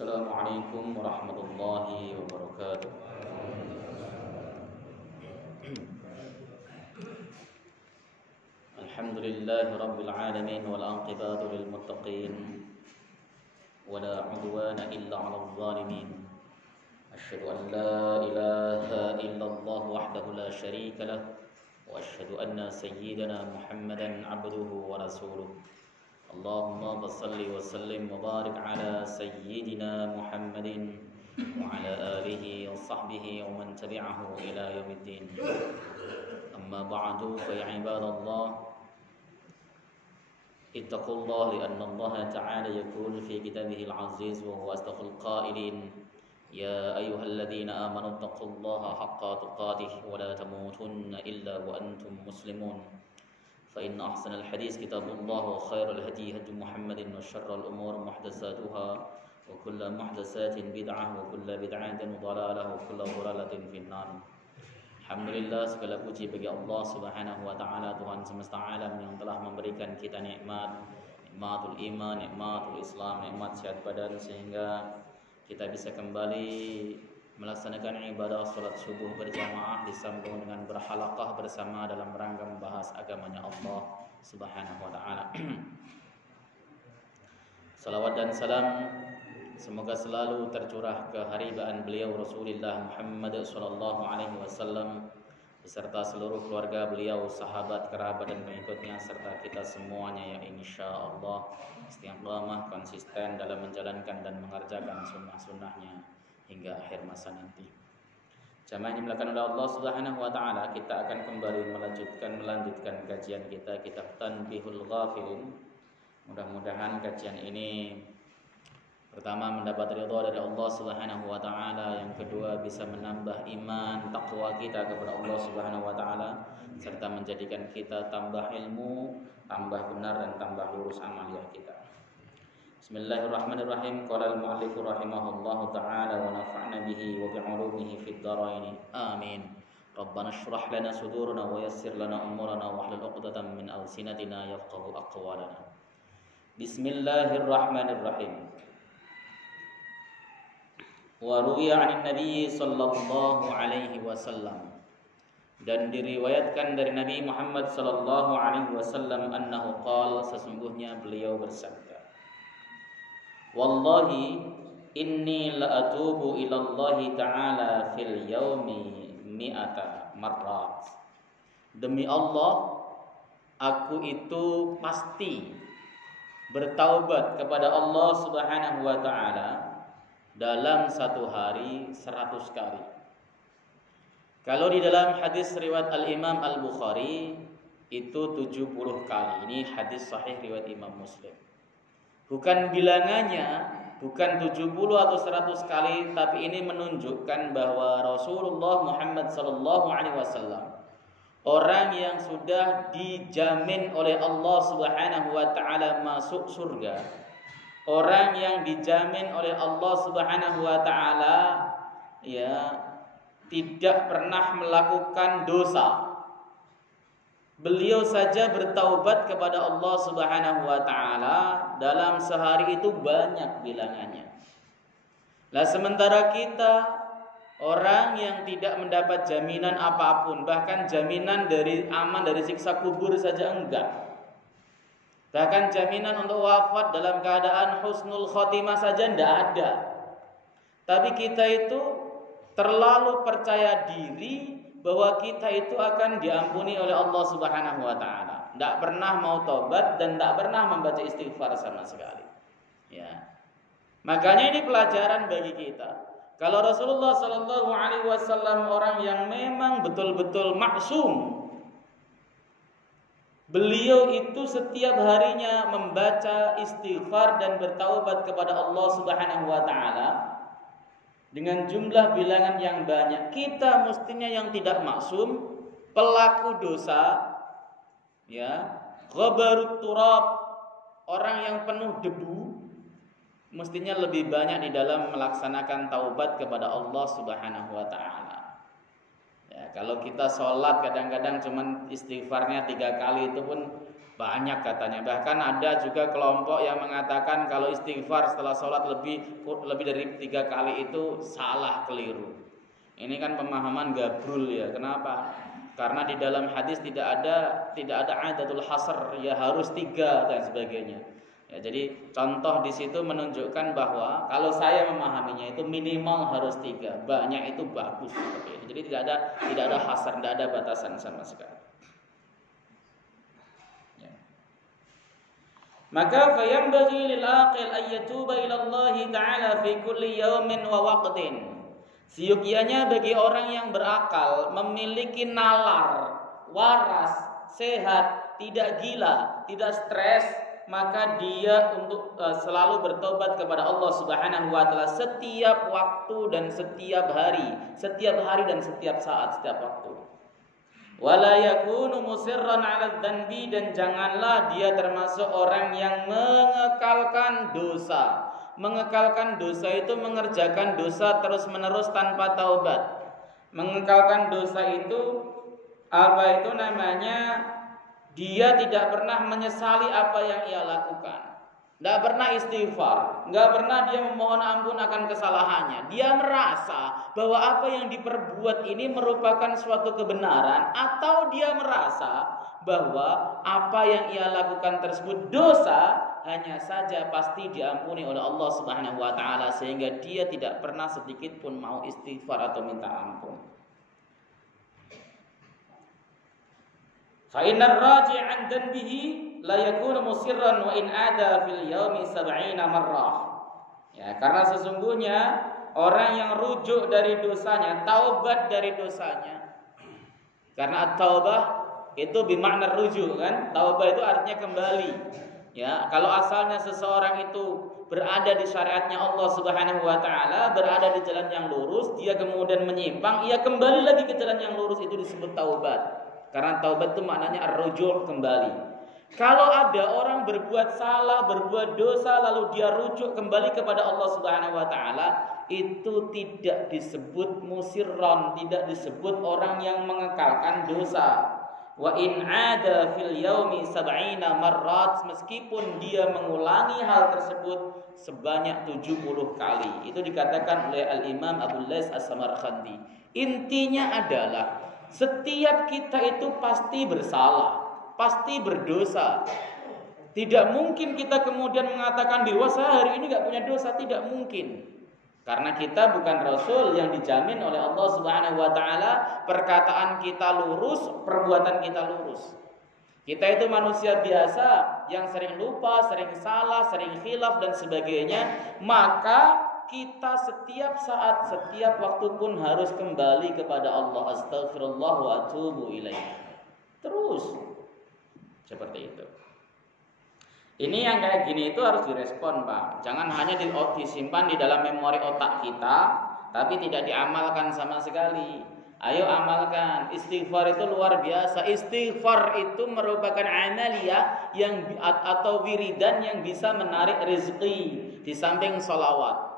Assalamualaikum warahmatullahi wabarakatuh. Alhamdulillahi rabbil alamin wal aqibatu lil muttaqin wala udwana illa 'alal zalimin. Asyhadu an la ilaha illallah wahdahu la syarika lah wa asyhadu anna sayyidana Muhammadan 'abduhu wa rasuluh. Allahumma salli wa sallim wa barik ala sayyidina Muhammadin wa ala alihi wa sahbihi wa man tabi'ahu ila yaumiddin. Amma ba'du fa ya ibadallah ittaqullaha li'anna Allah ta'ala yaqul fi kitabihil aziz wa huwa asdaqul qailin ya ayyuhalladzina amanu ittaqullaha haqqa tuqatih wa la tamutunna illa wa antum muslimun. فإن أحسن الحديث كتاب الله وخير الهدي هدي محمد وشر الأمور محدثاتها وكل محدثات بدعة وكل بدعة ضلالة وكل ضلالة في النار. Alhamdulillah, segala puji bagi Allah Subhanahu wa taala, Tuhan semesta alam yang telah memberikan kita nikmatul iman, nikmatul Islam, nikmat sehat badan sehingga kita bisa kembali melaksanakan ibadah salat subuh berjamaah disambung dengan berhalaqah bersama dalam rangka membahas agamanya Allah Subhanahu wa taala. Salawat dan salam semoga selalu tercurah ke haribaan beliau Rasulullah Muhammad sallallahu alaihi wasallam beserta seluruh keluarga beliau, sahabat, kerabat dan pengikutnya serta kita semuanya yang insyaallah istiqamah konsisten dalam menjalankan dan mengerjakan sunnah-sunnahnya hingga akhir masa nanti. Jamaah yang dimuliakan oleh Allah Subhanahu wa taala, kita akan kembali melanjutkan kajian kita kitab Tanbihul Ghafilin. Mudah-mudahan kajian ini pertama mendapat ridha dari Allah Subhanahu wa taala, yang kedua bisa menambah iman takwa kita kepada Allah Subhanahu wa taala serta menjadikan kita tambah ilmu, tambah benar dan tambah lurus amaliyah kita. Bismillahirrahmanirrahim. Qala al-mu'allif rahimahullahu ta'ala wa nafa'na bihi wa bi'ulumihi fid dharain. Amin. Rabbana shrah lana sudurana wa yassir lana umurana wa hlul 'uqdatam min alsinatina yafqahu aqwalana. Bismillahirrahmanirrahim. Wa ruwiya 'anil nabiy sallallahu alaihi wasallam, dan diriwayatkan dari Nabi Muhammad sallallahu alaihi wasallam annahu qala, sesungguhnya beliau bersabda, wallahi inni la atubu ilallahi ta'ala fil yaumi mi'ata marrat. Demi Allah, aku itu pasti bertaubat kepada Allah Subhanahu wa ta'ala dalam satu hari 100 kali. Kalau di dalam hadis riwayat Al-Imam Al-Bukhari itu 70 kali. Ini hadis sahih riwayat Imam Muslim. Bukan bilangannya, bukan 70 atau 100 kali, tapi ini menunjukkan bahwa Rasulullah Muhammad sallallahu alaihi wasallam orang yang sudah dijamin oleh Allah Subhanahu wa taala masuk surga, orang yang dijamin oleh Allah Subhanahu wa taala tidak pernah melakukan dosa. Beliau saja bertaubat kepada Allah Subhanahu wa taala dalam sehari itu banyak bilangannya. Lah sementara kita orang yang tidak mendapat jaminan apapun, bahkan jaminan dari aman dari siksa kubur saja enggak. Bahkan jaminan untuk wafat dalam keadaan husnul khotimah saja enggak ada. Tapi kita itu terlalu percaya diri bahwa kita itu akan diampuni oleh Allah Subhanahu wa taala. Tidak pernah mau tobat dan tidak pernah membaca istighfar sama sekali. Ya. Makanya ini pelajaran bagi kita. Kalau Rasulullah sallallahu alaihi wasallam orang yang memang betul-betul maksum, beliau itu setiap harinya membaca istighfar dan bertaubat kepada Allah Subhanahu wa taala dengan jumlah bilangan yang banyak. Kita mestinya yang tidak maksum, pelaku dosa, ghabarut turab, orang yang penuh debu, mestinya lebih banyak di dalam melaksanakan taubat kepada Allah Subhanahu wa taala. Kalau kita sholat kadang-kadang cuman istighfarnya 3 kali itu pun Banyak katanya. Bahkan ada juga kelompok yang mengatakan kalau istighfar setelah sholat lebih dari 3 kali itu salah, keliru. Ini kan pemahaman gabrul ya. Kenapa? Karena di dalam hadis tidak ada adatul hasr, ya harus 3 dan sebagainya. Ya, jadi contoh di situ menunjukkan bahwa kalau saya memahaminya itu minimal harus 3, banyak itu bagus. Jadi tidak ada hasr, tidak ada batasan sama sekali. Maka fayambaghi lil aqil ay yatuba ila Allah Ta'ala fi kulli yawmin wa waqtin. Siyukianya bagi orang yang berakal, memiliki nalar, waras, sehat, tidak gila, tidak stres, maka dia untuk selalu bertobat kepada Allah Subhanahu wa taala setiap waktu dan setiap hari dan setiap saat, setiap waktu. Wala yakunu musirran 'ala dzanbi, dan janganlah dia termasuk orang yang mengekalkan dosa. Mengekalkan dosa itu mengerjakan dosa terus-menerus tanpa taubat. Mengekalkan dosa itu apa itu namanya? Dia tidak pernah menyesali apa yang ia lakukan. Tidak pernah istighfar, tidak pernah dia memohon ampun akan kesalahannya. Dia merasa bahwa apa yang diperbuat ini merupakan suatu kebenaran, atau dia merasa bahwa apa yang ia lakukan tersebut dosa, hanya saja pasti diampuni oleh Allah Subhanahu wa taala, sehingga dia tidak pernah sedikit pun mau istighfar atau minta ampun. Fa innar raji' an dhanbihi la yakunu musirran wa in ada fil yaumi 70 marrah. Ya, karena sesungguhnya orang yang rujuk dari dosanya, taubat dari dosanya. Karena at-taubah itu bermakna rujuk kan? Taubah itu artinya kembali. Ya, kalau asalnya seseorang itu berada di syariatnya Allah Subhanahu wa taala, berada di jalan yang lurus, dia kemudian menyimpang, ia kembali lagi ke jalan yang lurus, itu disebut taubat. Karena taubat itu maknanya ar-rujuk, kembali. Kalau ada orang berbuat salah, berbuat dosa, lalu dia rujuk kembali kepada Allah Subhanahu wa taala, itu tidak disebut musirron, tidak disebut orang yang mengekalkan dosa. Wa in ada fil yaumi 70 marrat, meskipun dia mengulangi hal tersebut sebanyak 70 kali. Itu dikatakan oleh Al-Imam Abu Lais As-Samarqandi. Intinya adalah setiap kita itu pasti bersalah, pasti berdosa. Tidak mungkin kita kemudian mengatakan bahwa saya hari ini gak punya dosa, tidak mungkin. Karena kita bukan Rasul yang dijamin oleh Allah Subhanahu wa taala perkataan kita lurus, perbuatan kita lurus. Kita itu manusia biasa yang sering lupa, sering salah, sering khilaf dan sebagainya. Maka kita setiap saat, setiap waktu pun harus kembali kepada Allah. Astaghfirullah wa atubu ilaih. Terus seperti itu. Ini yang kayak gini itu harus direspon, Pak. Jangan hanya disimpan di dalam memori otak kita, tapi tidak diamalkan sama sekali. Ayo amalkan. Istighfar itu luar biasa. Istighfar itu merupakan amaliyah yang atau wiridan yang bisa menarik rezeki di samping sholawat.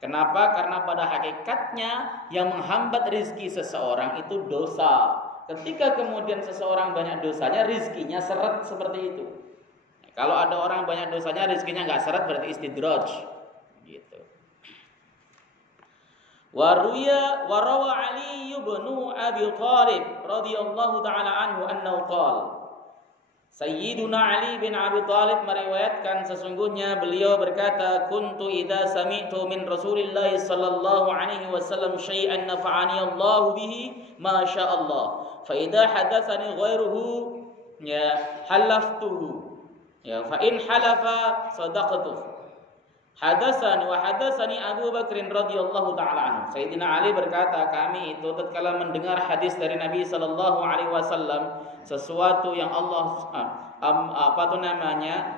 Kenapa? Karena pada hakikatnya yang menghambat rizki seseorang itu dosa. Ketika kemudian seseorang banyak dosanya, rizkinya seret seperti itu. Kalau ada orang banyak dosanya, rizkinya nggak seret, berarti istidraj. Gitu. Warawa Ali bin Abi Thalib radhiyallahu taala anhu annahu qala, Sayyiduna Ali bin Abi Thalib meriwayatkan sesungguhnya beliau berkata, kuntu idza sami'tu min Rasulillah sallallahu alaihi wasallam syai'an nafa'ani Allah bihi ma syaa Allah, fa idza hadatsani ghairuhu ya halaftuhu, ya fa in halafa sadaqtu. Hadatsani wa hadatsani Abu Bakr radhiyallahu taala anhu. Sayyidina Ali berkata, kami itu tatkala mendengar hadis dari Nabi sallallahu alaihi wasallam, sesuatu yang Allah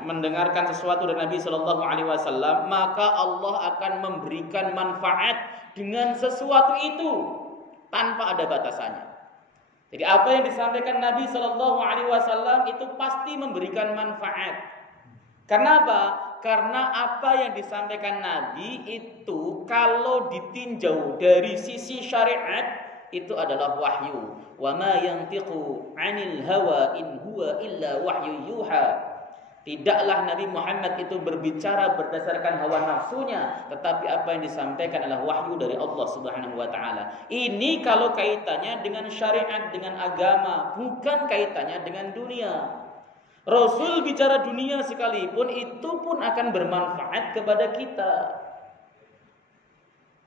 mendengarkan sesuatu dari Nabi sallallahu alaihi wasallam, maka Allah akan memberikan manfaat dengan sesuatu itu tanpa ada batasannya. Jadi apa yang disampaikan Nabi sallallahu alaihi wasallam itu pasti memberikan manfaat. Kenapa? Karena apa yang disampaikan Nabi itu kalau ditinjau dari sisi syariat itu adalah wahyu. Wa ma yantiqu 'anil hawa in huwa illa wahyu yuha. Tidaklah Nabi Muhammad itu berbicara berdasarkan hawa nafsunya, tetapi apa yang disampaikan adalah wahyu dari Allah Subhanahu wa taala. Ini kalau kaitannya dengan syariat, dengan agama, bukan kaitannya dengan dunia. Rasul bicara dunia sekalipun itu pun akan bermanfaat kepada kita.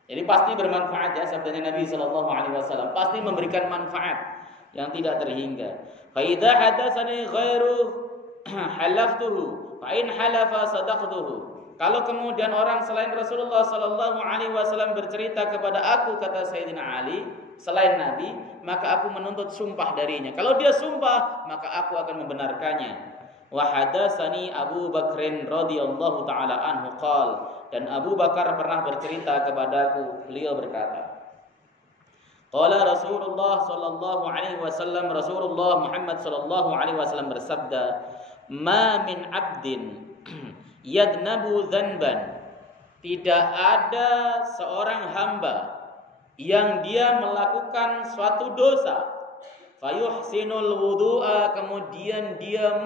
Jadi pasti bermanfaat ya sabdanya Nabi sallallahu alaihi wasallam, pasti memberikan manfaat yang tidak terhingga. Fa idza hadatsani ghairu halaftuhu fa in halafa sadaqtuhu. Kalau kemudian orang selain Rasulullah sallallahu alaihi wasallam bercerita kepada aku, kata Sayyidina Ali, selain Nabi, maka aku menuntut sumpah darinya. Kalau dia sumpah, maka aku akan membenarkannya. Wa hadatsani Abu Bakrin radhiyallahu taala anhu qala, dan Abu Bakar pernah bercerita kepadaku, beliau berkata, qala Rasulullah sallallahu alaihi wasallam, Rasulullah Muhammad sallallahu alaihi wasallam bersabda, ma min abdin yadnabu dzanban, tidak ada seorang hamba yang dia melakukan suatu dosa, fayuhsinul wudu'a, kemudian dia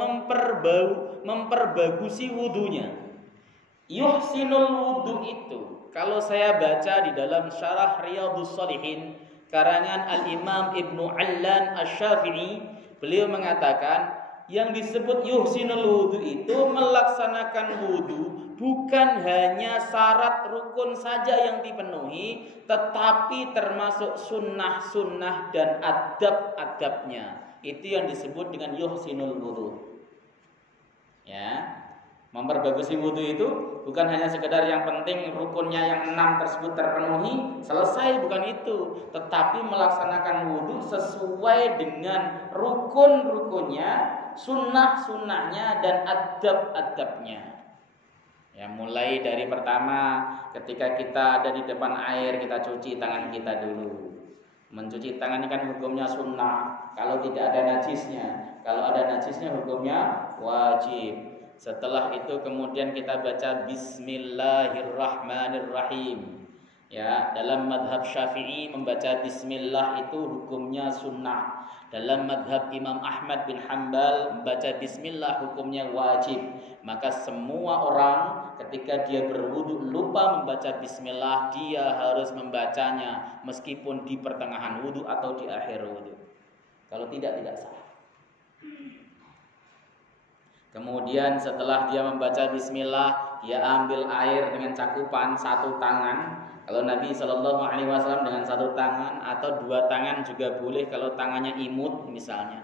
memperbagusi wudunya. Yuhsinul wudu itu kalau saya baca di dalam syarah Riyadhus Shalihin karangan Al-Imam Ibnu Allan Asy-Syafi'i, beliau mengatakan yang disebut yuhsinul wudu itu melaksanakan wudu bukan hanya syarat rukun saja yang dipenuhi, tetapi termasuk sunnah-sunnah dan adab-adabnya. Itu yang disebut dengan yuhsinul wudu. Ya, memperbagusi wudu itu bukan hanya sekedar yang penting rukunnya yang 6 tersebut terpenuhi, selesai, bukan itu, tetapi melaksanakan wudu sesuai dengan rukun-rukunnya, sunnah-sunnahnya dan adab-adabnya. Ya, mulai dari pertama ketika kita ada di depan air, kita cuci tangan kita dulu. Mencuci tangan ini kan hukumnya sunnah kalau tidak ada najisnya. Kalau ada najisnya hukumnya wajib. Setelah itu kemudian kita baca Bismillahirrahmanirrahim. Ya, dalam madhab Syafi'i membaca Bismillah itu hukumnya sunnah. Dalam madhab Imam Ahmad bin Hanbal membaca Bismillah hukumnya wajib. Maka semua orang ketika dia berwudu lupa membaca Bismillah, dia harus membacanya meskipun di pertengahan wudu atau di akhir wudu. Kalau tidak sah. Kemudian setelah dia membaca Bismillah, dia ambil air dengan cakupan satu tangan. Kalau Nabi SAW dengan satu tangan atau dua tangan juga boleh kalau tangannya imut misalnya.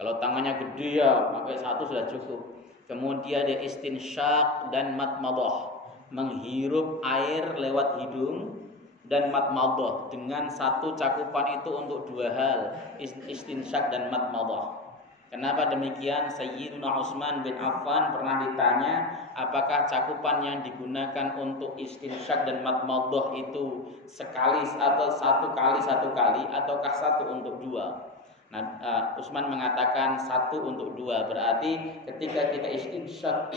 Kalau tangannya gede ya pakai satu sudah cukup. Kemudian dia istinsyak dan matmadah, menghirup air lewat hidung dan matmadah. Dengan satu cakupan itu untuk dua hal, istinsyak dan matmadah. Kenapa demikian? Sayyiduna Utsman bin Affan pernah ditanya, apakah cakupan yang digunakan untuk istinsyak dan matmadah itu sekali atau satu kali ataukah satu untuk dua? Nah, Utsman mengatakan satu untuk dua. Berarti ketika kita istinsyak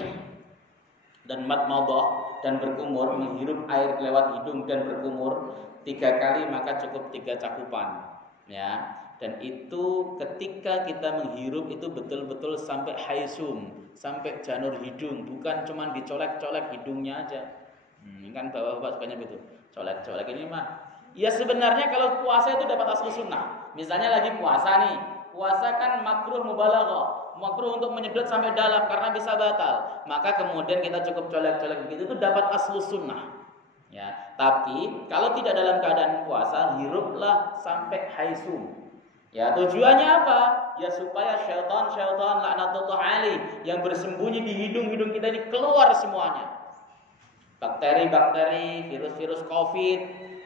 dan matmadah dan berkumur, menghirup air lewat hidung dan berkumur 3 kali, maka cukup 3 cakupan. Ya. Dan itu ketika kita menghirup itu betul-betul sampai haisum, sampai janur hidung, bukan cuma dicolek-colek hidungnya aja. Ini kan bapak-bapak sukanya begitu, colek-colek ini mah. Ya sebenarnya kalau puasa itu dapat asal sunnah. Misalnya lagi puasa nih, puasa kan makruh mubalaghah, makruh untuk menyedot sampai dalam karena bisa batal. Maka kemudian kita cukup colek-colek begitu itu dapat asal sunnah. Ya, tapi kalau tidak dalam keadaan puasa, hiruplah sampai haisum. Ya, tujuannya apa? Ya supaya syaitan laknatullah alaih yang bersembunyi di hidung-hidung kita ini keluar semuanya. Bakteri-bakteri, virus-virus Covid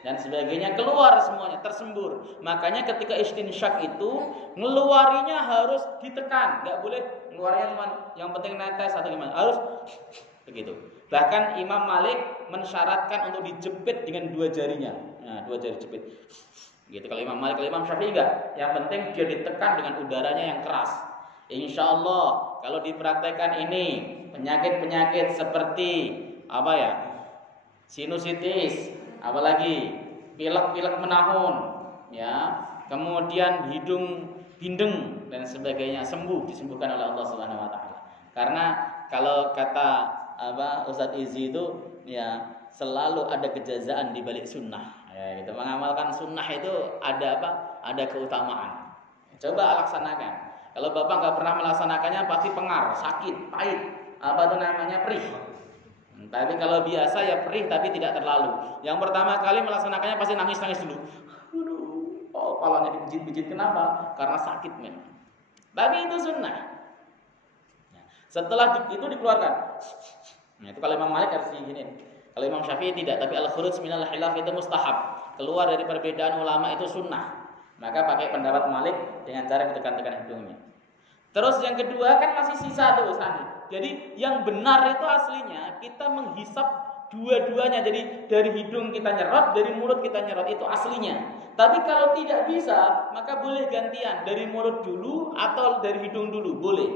dan sebagainya keluar semuanya, tersembur. Makanya ketika istinsyak itu ngeluarinya harus ditekan, enggak boleh ngeluarnya cuma yang penting netes atau gimana. Harus begitu. Bahkan Imam Malik mensyaratkan untuk dijepit dengan 2 jarinya. Nah, 2 jari jepit. Gitu kalau Imam Malik, kalau Imam Syafi'i enggak. Yang penting dia ditekan dengan udaranya yang keras. Insya Allah kalau dipraktekkan ini penyakit-penyakit seperti apa ya, sinusitis, apalagi pilek-pilek menahun, ya, kemudian hidung bindeng dan sebagainya disembuhkan oleh Allah Subhanahu wa taala. Karena kalau kata Ustadz Izzi itu ya selalu ada kejazaan di balik sunnah. Ya, gitu. Mengamalkan sunnah itu ada Ada keutamaan. Coba laksanakan. Kalau Bapak nggak pernah melaksanakannya pasti pengar, sakit, pahit, perih. Tapi kalau biasa ya perih tapi tidak terlalu. Yang pertama kali melaksanakannya pasti nangis dulu. Kepalanya dipijit-pijit, kenapa? Karena sakit memang. Tapi itu sunnah. Setelah itu dikeluarkan. Nah, itu kalau Imam Malik harus gini. Kalau Imam Syafi'i tidak, tapi al-khuruj minal khilaf itu mustahab. Keluar dari perbedaan ulama itu sunnah. Maka pakai pendapat Malik dengan cara ditekan-tekan hidungnya. Terus yang kedua kan masih sisa tuh Ustaz. Jadi yang benar itu aslinya kita menghisap dua-duanya. Jadi dari hidung kita nyerot, dari mulut kita nyerot, itu aslinya. Tapi kalau tidak bisa, maka boleh gantian dari mulut dulu atau dari hidung dulu, boleh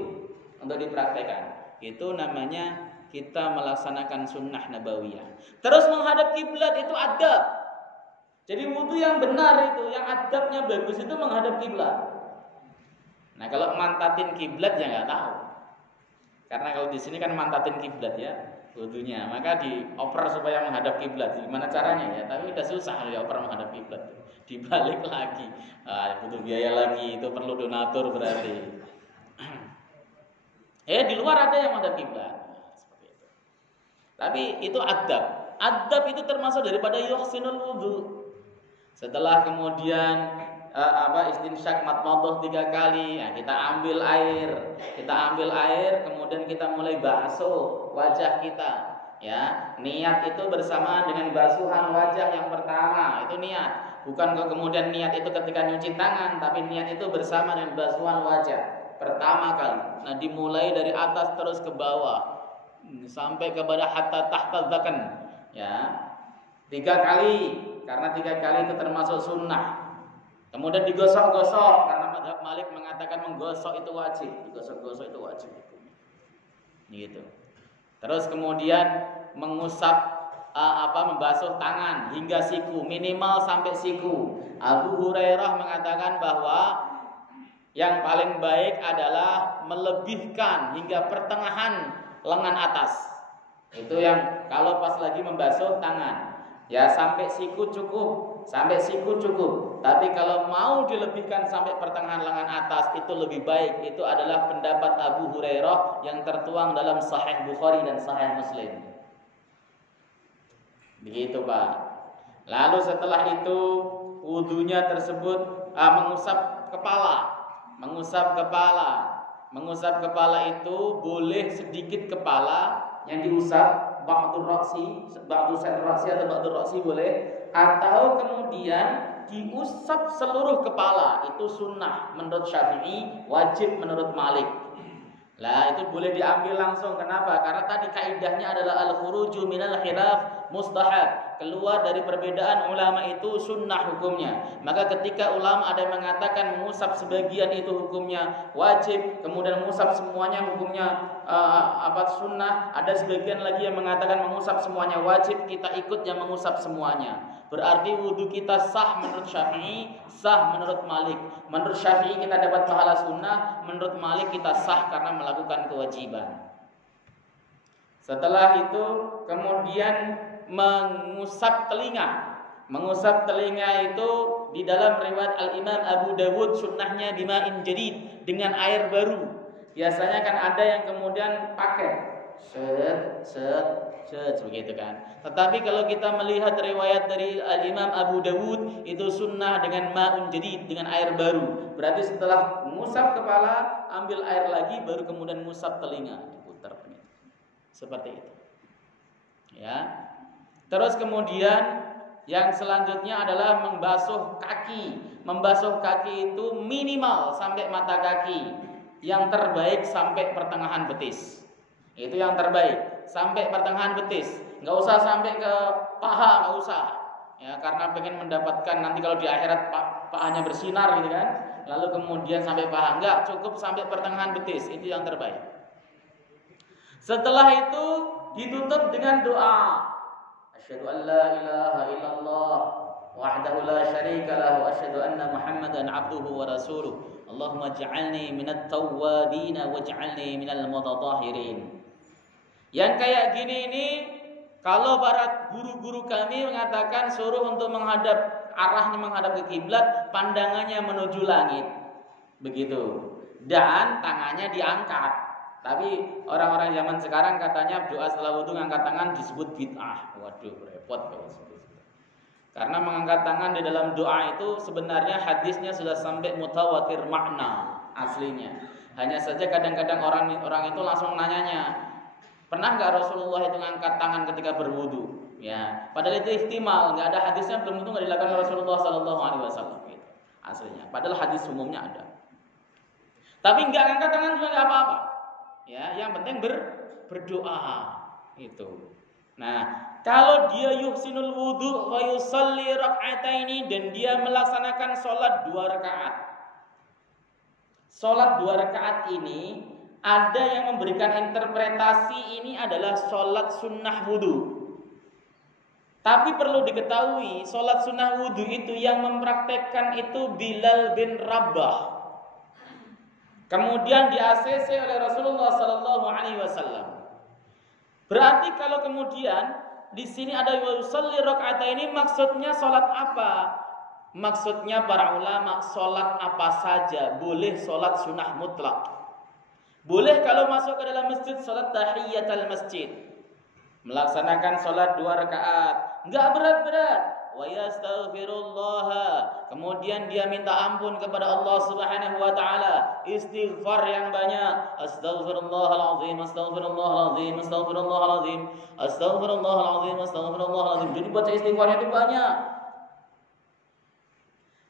untuk dipraktekkan. Itu namanya kita melaksanakan sunnah nabawiyah. Terus menghadap kiblat itu adab. Jadi wudu yang benar itu, yang adabnya bagus itu menghadap kiblat. Nah kalau mantatin kiblat ya nggak tahu. Karena kalau di sini kan mantatin kiblat ya wudunya, maka dioper supaya menghadap kiblat. Gimana caranya ya? Tapi udah susah dioper menghadap kiblat. Dibalik lagi, butuh biaya lagi, itu perlu donatur berarti. Di luar ada yang menghadap kiblat. Seperti itu. Tapi itu adab. Adab itu termasuk daripada yuhsinul wudu. Setelah kemudian istinsyak matmadhah 3 kali, kita ambil air, kemudian kita mulai basuh wajah kita. Ya, niat itu bersamaan dengan basuhan wajah yang pertama, itu niat. Bukan kemudian niat itu ketika nyuci tangan, tapi niat itu bersama dengan basuhan wajah pertama kali. Nah, dimulai dari atas terus ke bawah sampai kepada hatta tahta dzakan. Ya, 3 kali. Karena 3 kali itu termasuk sunnah. Kemudian digosok-gosok karena mazhab Malik mengatakan menggosok itu wajib. Digosok-gosok itu wajib. Gitu. Terus kemudian mengusap membasuh tangan hingga siku, minimal sampai siku. Abu Hurairah mengatakan bahwa yang paling baik adalah melebihkan hingga pertengahan lengan atas. Itu yang kalau pas lagi membasuh tangan. Ya sampai siku cukup. Tapi kalau mau dilebihkan sampai pertengahan lengan atas itu lebih baik. Itu adalah pendapat Abu Hurairah yang tertuang dalam Sahih Bukhari dan Sahih Muslim. Begitu Pak. Lalu setelah itu wudunya tersebut mengusap kepala. Mengusap kepala itu boleh sedikit kepala yang diusap. Ba'dur ra'si atau ba'dur ra'si boleh, atau kemudian diusap seluruh kepala, itu sunnah menurut Syafi'i, wajib menurut Malik. Lah itu boleh diambil langsung. Kenapa? Karena tadi kaidahnya adalah al-khuruju minal khilaf mustahab. Keluar dari perbedaan ulama itu sunnah hukumnya. Maka ketika ulama ada yang mengatakan mengusap sebagian itu hukumnya wajib, kemudian mengusap semuanya hukumnya sunnah, ada sebagian lagi yang mengatakan mengusap semuanya wajib, kita ikut yang mengusap semuanya. Berarti wudu kita sah menurut Syafi'i, sah menurut Malik. Menurut Syafi'i kita dapat pahala sunnah, menurut Malik kita sah karena melakukan kewajiban. Setelah itu kemudian mengusap telinga. Mengusap telinga itu di dalam riwayat Al-Imam Abu Dawud sunnahnya bima'in jadid, dengan air baru. Biasanya kan ada yang kemudian pakai set begitu kan. Tetapi kalau kita melihat riwayat dari Al-Imam Abu Dawud itu sunnah dengan ma'un jadid, dengan air baru. Berarti setelah mengusap kepala, ambil air lagi, baru kemudian mengusap telinga, diputar. Seperti itu. Ya. Terus kemudian yang selanjutnya adalah membasuh kaki. Membasuh kaki itu minimal sampai mata kaki. Yang terbaik sampai pertengahan betis. Itu yang terbaik, sampai pertengahan betis. Enggak usah sampai ke paha, enggak usah. Ya, karena pengen mendapatkan nanti kalau di akhirat pahanya bersinar gitu kan. Lalu kemudian sampai paha, enggak, cukup sampai pertengahan betis. Itu yang terbaik. Setelah itu ditutup dengan doa. Asyhadu an la ilaha illallah wahdahu la syarika lahu, asyhadu anna Muhammadan abduhu wa rasuluh. Allahumma ij'alni minat tawwabin waj'alni minal mutatahhirin. Yang kayak gini ini, kalau para guru-guru kami mengatakan suruh untuk arahnya menghadap ke kiblat, pandangannya menuju langit. Begitu. Dan tangannya diangkat. Tapi orang-orang zaman sekarang katanya doa setelah wudu ngangkat tangan disebut bid'ah. Waduh, repot kalau sebut. Karena mengangkat tangan di dalam doa itu sebenarnya hadisnya sudah sampai mutawatir makna aslinya. Hanya saja kadang-kadang orang itu langsung nanyanya, pernah nggak Rasulullah itu ngangkat tangan ketika berwudu? Ya, padahal itu ihtimal, nggak ada hadisnya, belum tentu nggak dilakukan Rasulullah SAW. Gitu, aslinya. Padahal hadis umumnya ada. Tapi nggak ngangkat tangan juga nggak apa-apa. Ya, yang penting berdoa itu. Nah, kalau dia yuhsinul wudu wa yusalli rak'ataini dan dia melaksanakan sholat 2 rakaat. Sholat 2 rakaat ini ada yang memberikan interpretasi ini adalah sholat sunnah wudu. Tapi perlu diketahui, sholat sunnah wudu itu yang mempraktekkan itu Bilal bin Rabah. Kemudian di-ACC oleh Rasulullah sallallahu alaihi wasallam. Berarti kalau kemudian di sini ada yusalli raka'ataini, maksudnya salat apa? Maksudnya para ulama salat apa saja, boleh salat sunnah mutlak. Boleh kalau masuk ke dalam masjid salat tahiyatul masjid. Melaksanakan salat 2 rakaat, enggak berat-berat. Wa yastaghfirullah, kemudian dia minta ampun kepada Allah Subhanahu wa taala, istighfar yang banyak, astaghfirullahalazim, astaghfirullahalazim, astaghfirullahalazim, astaghfirullahalazim, astaghfirullahalazim. Jadi baca istighfarnya itu banyak.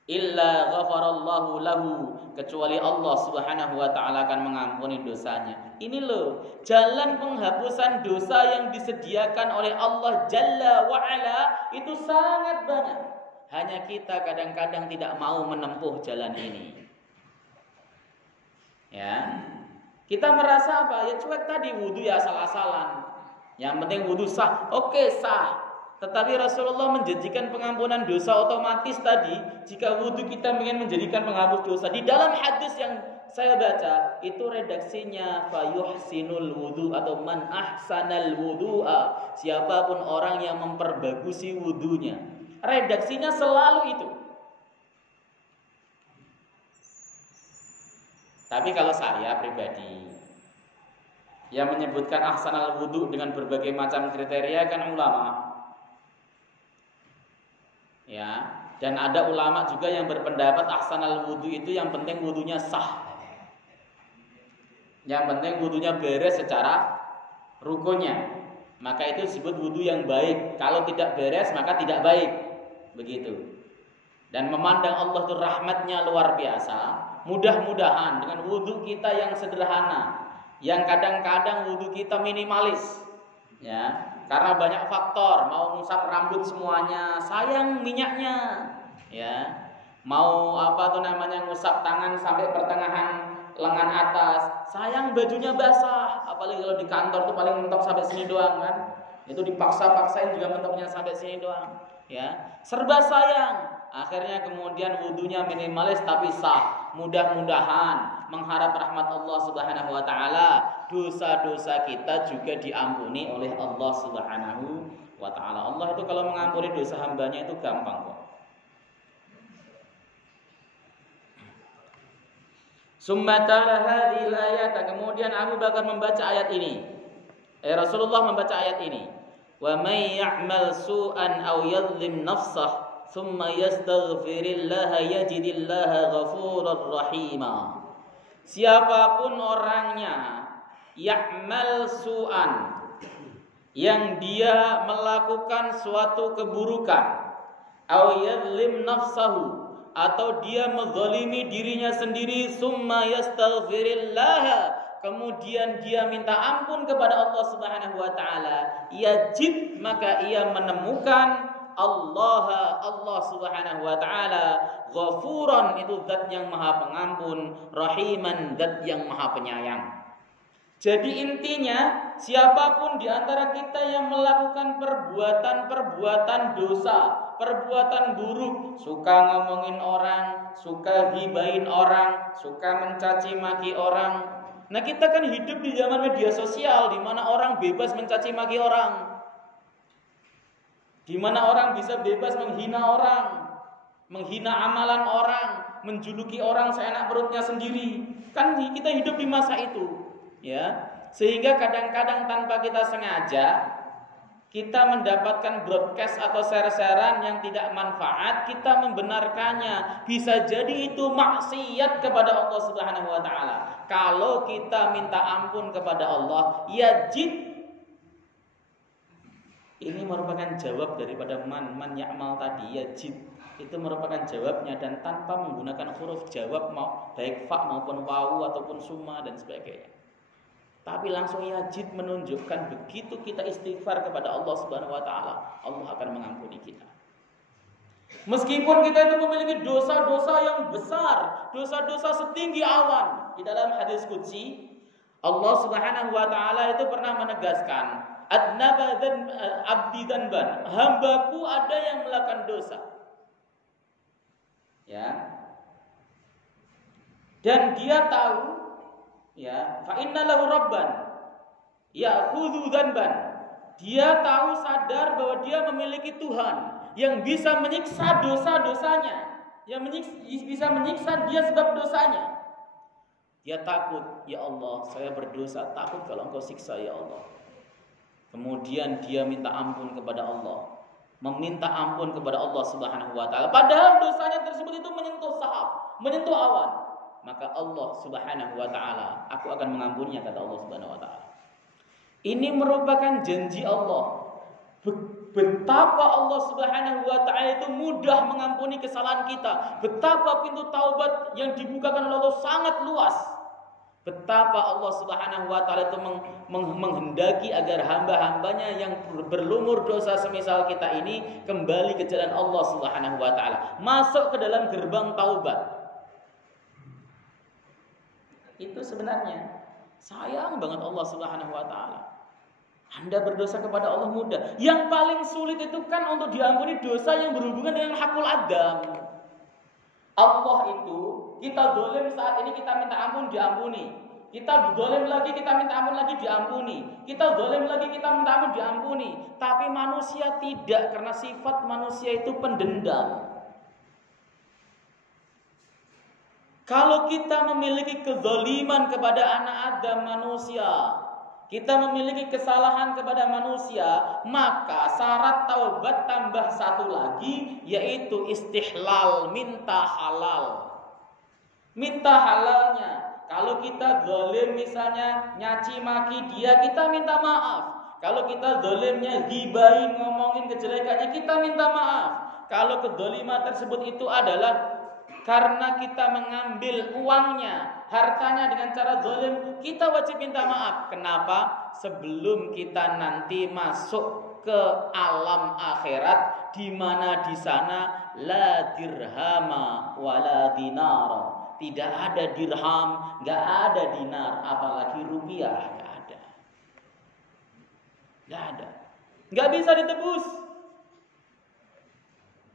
Illa ghafarallahu lahu, kecuali Allah Subhanahu wa taala akan mengampuni dosanya. Ini loh jalan penghapusan dosa yang disediakan oleh Allah Jalla wa Ala, itu sangat banyak. Hanya kita kadang-kadang tidak mau menempuh jalan ini. Ya. Kita merasa apa? Ya cuek tadi, wudu ya asal-asalan. Yang penting wudu sah. Oke, sah. Tetapi Rasulullah menjanjikan pengampunan dosa otomatis tadi jika wudu kita ingin menjadikan penghapus dosa. Di dalam hadis yang saya baca itu redaksinya fayuhsinul wudu atau man ahsanal wudu'a, siapapun orang yang memperbagusi wudunya. Redaksinya selalu itu. Tapi kalau saya pribadi yang menyebutkan ahsanal wudu dengan berbagai macam kriteria kan ulama. Ya, dan ada ulama juga yang berpendapat ahsanal wudu itu yang penting wudunya sah. Yang penting wudunya beres secara rukunnya. Maka itu disebut wudu yang baik. Kalau tidak beres maka tidak baik. Begitu. Dan memandang Allah itu rahmatnya luar biasa. Mudah-mudahan dengan wudu kita yang sederhana, yang kadang-kadang wudu kita minimalis, ya. Karena banyak faktor, mau ngusap rambut semuanya, sayang minyaknya, ya. Mau ngusap tangan sampai pertengahan lengan atas, sayang bajunya basah. Apalagi kalau di kantor tuh paling mentok sampai sini doang kan. Itu dipaksa-paksain juga mentoknya sampai sini doang, ya. Serba sayang. Akhirnya kemudian wudunya minimalis tapi sah. Mudah-mudahan mengharap rahmat Allah Subhanahu wa taala, dosa-dosa kita juga diampuni oleh Allah Subhanahu wa taala. Allah itu kalau mengampuni dosa hambanya itu gampang kok. Summa tala hadhil ayat, kemudian Abu Bakar membaca ayat ini. Rasulullah membaca ayat ini. Wa may ya'mal su'an aw yadhlim nafsah thumma yastaghfirillaha yajidillaha ghafurar rahima. Siapapun orangnya ya'mal su'an, yang dia melakukan suatu keburukan, aw yadhlim nafsahu, atau dia menzalimi dirinya sendiri, summa yastaghfirillaha, kemudian dia minta ampun kepada Allah Subhanahu wa taala, yajid, maka ia menemukan Allah Subhanahu wa taala ghafuran, itu zat yang maha pengampun, rahiman, zat yang maha penyayang. Jadi intinya, siapapun di antara kita yang melakukan perbuatan-perbuatan dosa, perbuatan buruk, suka ngomongin orang, suka gibahin orang, suka mencaci maki orang. Nah, kita kan hidup di zaman media sosial di mana orang bebas mencaci maki orang. Di mana orang bisa bebas menghina orang, menghina amalan orang, menjuluki orang seenak perutnya sendiri. Kan kita hidup di masa itu. Ya, sehingga kadang-kadang tanpa kita sengaja kita mendapatkan broadcast atau share-sharean yang tidak manfaat, kita membenarkannya. Bisa jadi itu maksiat kepada Allah Subhanahu wa taala. Kalau kita minta ampun kepada Allah, yajid. Ini merupakan jawab daripada man ya'mal tadi, yajid. Itu merupakan jawabnya dan tanpa menggunakan huruf jawab baik fa maupun wawu ataupun summa dan sebagainya. Tapi langsung yajid menunjukkan begitu kita istighfar kepada Allah Subhanahu wa taala, Allah akan mengampuni kita. Meskipun kita itu memiliki dosa-dosa yang besar, dosa-dosa setinggi awan. Di dalam hadis qudsi, Allah Subhanahu wa taala itu pernah menegaskan, "Adnaba dan abdi dzanban." Hambaku ada yang melakukan dosa. Ya. Dan dia tahu, ya, fa inna lahu rabban ya'khudhu dzanban. Dia tahu sadar bahwa dia memiliki Tuhan yang bisa menyiksa dosa-dosanya, yang bisa menyiksa dia sebab dosanya. Dia takut, ya Allah, saya berdosa, takut kalau Engkau siksa ya Allah. Kemudian dia minta ampun kepada Allah, meminta ampun kepada Allah Subhanahu wa taala. Padahal dosanya tersebut itu menyentuh sahab, menyentuh awan. Maka Allah Subhanahu wa taala, aku akan mengampuninya, kata Allah Subhanahu wa taala. Ini merupakan janji Allah. Betapa Allah Subhanahu wa taala itu mudah mengampuni kesalahan kita. Betapa pintu taubat yang dibukakan oleh Allah sangat luas. Betapa Allah Subhanahu wa taala itu menghendaki agar hamba-hambanya yang berlumur dosa semisal kita ini kembali ke jalan Allah Subhanahu wa taala, masuk ke dalam gerbang taubat. Itu sebenarnya sayang banget Allah Subhanahu wa taala. Anda berdosa kepada Allah mudah. Yang paling sulit itu kan untuk diampuni dosa yang berhubungan dengan hakul adam. Allah itu, kita zalim saat ini kita minta ampun diampuni. Kita zalim lagi kita minta ampun lagi diampuni. Kita zalim lagi kita minta ampun diampuni. Tapi manusia tidak, karena sifat manusia itu pendendam. Kalau kita memiliki kezaliman kepada anak Adam manusia, kita memiliki kesalahan kepada manusia, maka syarat taubat tambah satu lagi, yaitu istihlal, minta halal. Minta halalnya. Kalau kita zalim misalnya nyaci maki dia, kita minta maaf. Kalau kita zalimnya gibahin, ngomongin kejelekannya, kita minta maaf. Kalau kezaliman tersebut itu adalah karena kita mengambil uangnya, hartanya dengan cara zalim, kita wajib minta maaf. Kenapa? Sebelum kita nanti masuk ke alam akhirat, di mana di sana la dirhama wala dinar. Tidak ada dirham, enggak ada dinar, apalagi rupiah, enggak ada. Enggak ada. Enggak bisa ditebus.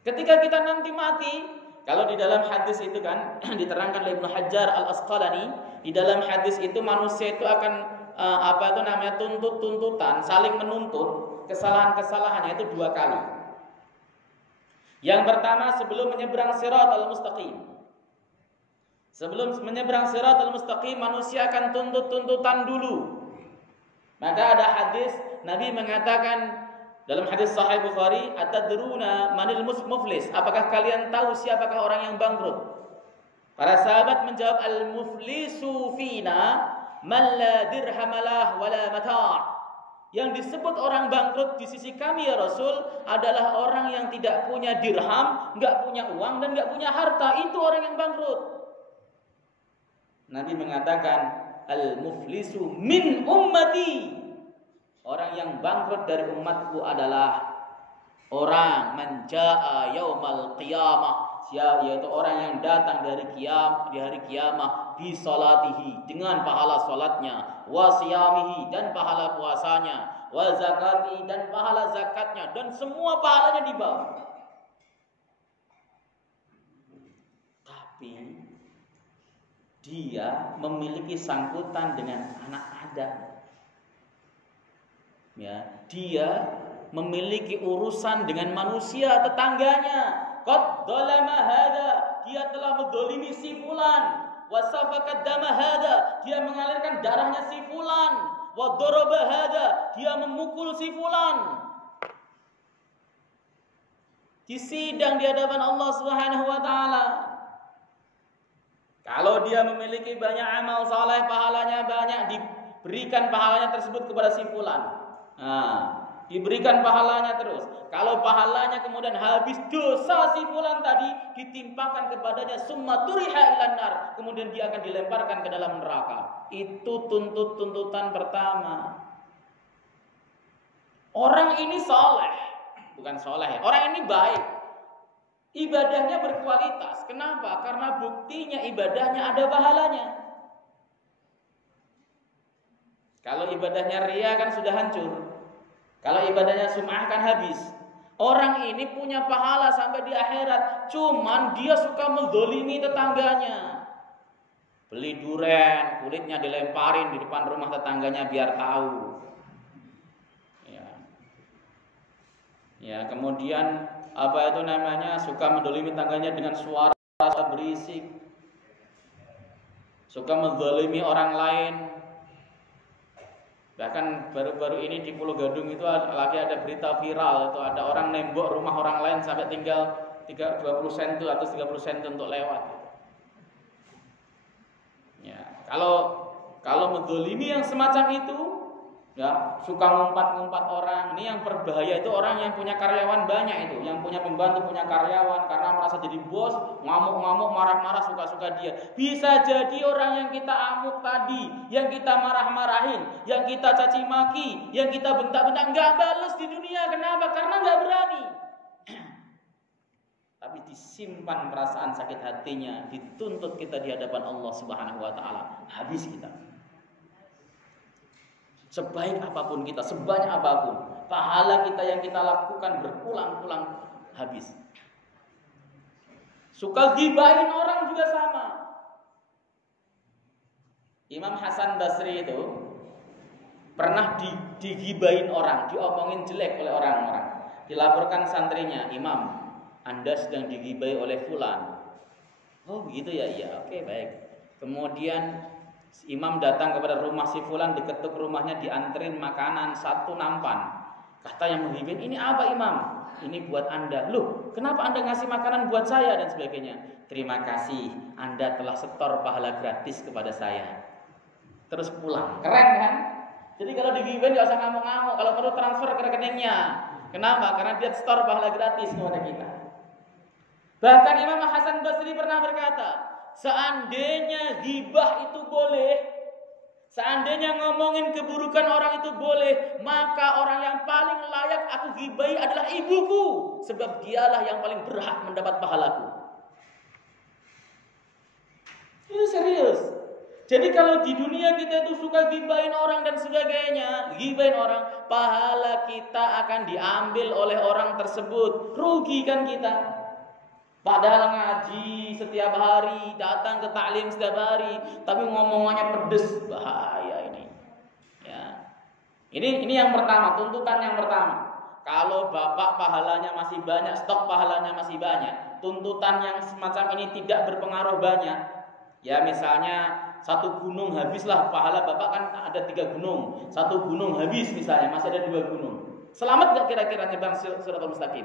Ketika kita nanti mati, kalau di dalam hadis itu kan diterangkan oleh Ibnu Hajar Al-Asqalani, di dalam hadis itu manusia itu akan tuntutan, saling menuntut kesalahan-kesalahannya itu 2 kali. Yang pertama sebelum menyeberang Shiratal Mustaqim. Sebelum menyeberang Shiratal Mustaqim, manusia akan tuntutan dulu. Maka ada hadis Nabi mengatakan dalam hadis Sahih Bukhari, atadruna manil muflis? Apakah kalian tahu siapakah orang yang bangkrut? Para sahabat menjawab, al-muflisu fina man la dirhamalah wala mata'. Yang disebut orang bangkrut di sisi kami ya Rasul adalah orang yang tidak punya dirham, enggak punya uang dan enggak punya harta. Itu orang yang bangkrut. Nabi mengatakan, al-muflisu min ummati. Orang yang bangkrut dari umatku adalah orang man jaa yaumal qiyamah yaitu orang yang datang di hari kiamah bi salatihi, dengan pahala salatnya, wa siyamihi, dan pahala puasanya, wa zakati, dan pahala zakatnya, dan semua pahalanya dibawa. Tapi dia memiliki sangkutan dengan anak Adam. Ya, dia memiliki urusan dengan manusia tetangganya. Qad dzalama hada, dia telah menzalimi si fulan. Wa safaka dama hada, dia mengalirkan darahnya si fulan. Wa daraba hada, dia memukul si fulan. Di sidang di hadapan Allah Subhanahu wa taala. Kalau dia memiliki banyak amal saleh, pahalanya banyak, diberikan pahalanya tersebut kepada si fulan. Diberikan pahalanya terus. Kalau pahalanya kemudian habis, dosa si fulan tadi ditimpakan kepadanya, summa turiha ilan nar, kemudian dia akan dilemparkan ke dalam neraka. Itu tuntutan pertama. Orang ini soleh, bukan soleh, orang ini baik, ibadahnya berkualitas. Kenapa? Karena buktinya ibadahnya ada pahalanya. Kalau ibadahnya ria kan sudah hancur. Kalau ibadahnya sum'ah kan habis. Orang ini punya pahala sampai di akhirat, cuman dia suka menzalimi tetangganya. Beli duren, kulitnya dilemparin di depan rumah tetangganya biar tahu. Ya, kemudian suka menzalimi tetangganya dengan suara berisik. Suka menzalimi orang lain. Bahkan baru-baru ini di Pulau Gadung itu lagi ada berita viral, itu ada orang nembok rumah orang lain sampai tinggal 20 sen atau 30 sen untuk lewat. Ya, kalau menzalimi yang semacam itu, ya, suka ngumpat-ngumpat orang. Ini yang berbahaya itu orang yang punya karyawan banyak itu, yang punya pembantu, punya karyawan, karena merasa jadi bos, ngamuk-ngamuk, marah-marah, suka-suka dia. Bisa jadi orang yang kita amuk tadi, yang kita marah-marahin, yang kita caci maki, yang kita bentak-bentak, nggak balas di dunia. Kenapa? Karena nggak berani. Tapi disimpan perasaan sakit hatinya, dituntut kita di hadapan Allah Subhanahu wa taala. Habis kita. Sebaik apapun kita, sebanyak apapun, pahala kita yang kita lakukan berulang-ulang habis. Suka gibahin orang juga sama. Imam Hasan Basri itu pernah digibahin orang, diomongin jelek oleh orang-orang. Dilaporkan santrinya, Imam, Anda sedang digibahi oleh fulan. Oh begitu ya, iya, oke, baik. Kemudian Imam datang kepada rumah si fulan, diketuk rumahnya, dianterin makanan 1 nampan. Kata yang menghibin, ini apa Imam? Ini buat Anda. Loh, kenapa Anda ngasih makanan buat saya dan sebagainya? Terima kasih, Anda telah setor pahala gratis kepada saya. Terus pulang. Keren kan? Jadi kalau digibin gak usah ngamuk-ngamuk, kalau perlu transfer ke rekeningnya. Kenapa? Karena dia setor pahala gratis kepada kita. Bahkan Imam Hasan Basri pernah berkata, seandainya ghibah itu boleh, seandainya ngomongin keburukan orang itu boleh, maka orang yang paling layak aku ghibahi adalah ibuku, sebab dialah yang paling berhak mendapat pahalaku. Itu serius. Jadi kalau di dunia kita itu suka ghibahin orang dan sebagainya, ghibahin orang, pahala kita akan diambil oleh orang tersebut, rugi kan kita. Padahal ngaji setiap hari, datang ke taklim setiap hari, tapi ngomongannya pedes, bahaya ini. Ya. Ini yang pertama, tuntutan yang pertama. Kalau bapak pahalanya masih banyak, stok pahalanya masih banyak, tuntutan yang semacam ini tidak berpengaruh banyak. Ya misalnya 1 gunung habislah, pahala bapak kan ada 3 gunung, 1 gunung habis misalnya, masih ada 2 gunung. Selamat gak kira-kira nyebrang Siratal Mustaqim?